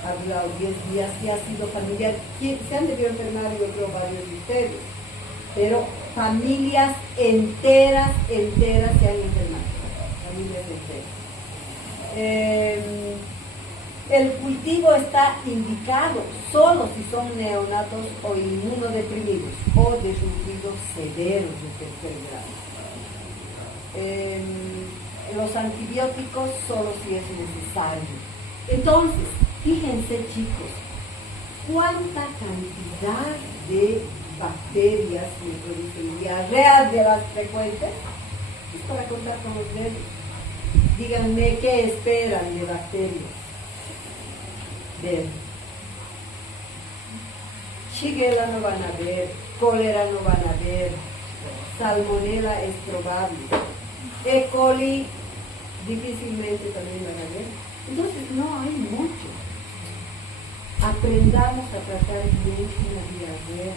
Ha durado 10 días y ha sido familiar. Se han debido enfermar, yo creo, varios de ustedes. Pero familias enteras se han enfermado. Familias enteras. El cultivo está indicado solo si son neonatos o inmunodeprimidos o disruptivos severos de tercer grado. Los antibióticos solo si es necesario. Entonces, fíjense, chicos, cuánta cantidad de bacterias me producen diarreas de las frecuentes. Es para contar con los dedos. Díganme qué esperan de bacterias. Ver. Shigella no van a ver, cólera no van a ver, salmonella es probable, E. coli difícilmente también van a ver. Entonces no hay mucho. Aprendamos a tratar bien una diarrea.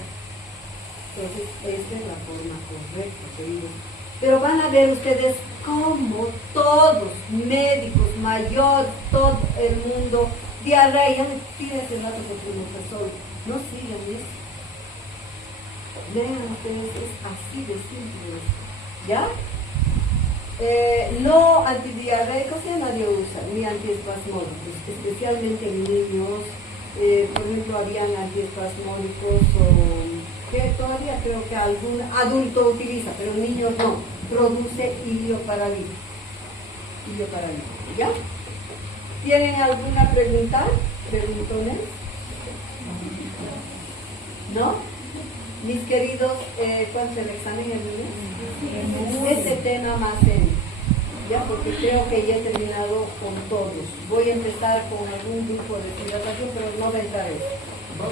Entonces esta es la forma correcta, queridos. Pero van a ver ustedes cómo todos, médicos, mayores, todo el mundo, diarrea, ya me pide hace rato que profesor, no sigan eso. Vean ustedes, es así de simple esto, ¿ya? No antidiarreicos ya nadie usa, ni antiespasmódicos, especialmente en niños. Por ejemplo, habían antiespasmódicos que todavía creo que algún adulto utiliza, pero niños no, produce hilio paralítico. ¿Ya? ¿Tienen alguna pregunta? ¿Preguntones? ¿No? Mis queridos, ¿cuál es el examen el lunes? Este tema más serio, ¿ya? Porque creo que ya he terminado con todos. Voy a empezar con algún grupo de deshidratación, pero no va a entrar eso.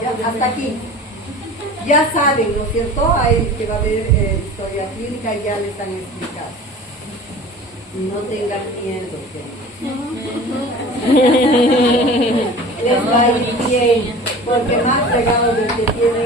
Ya, hasta aquí. Ya saben, ¿no es cierto? Hay que va a haber historia clínica y ya les han explicado. No tengan miedo. Les va a ir bien, porque más fregado del que tiene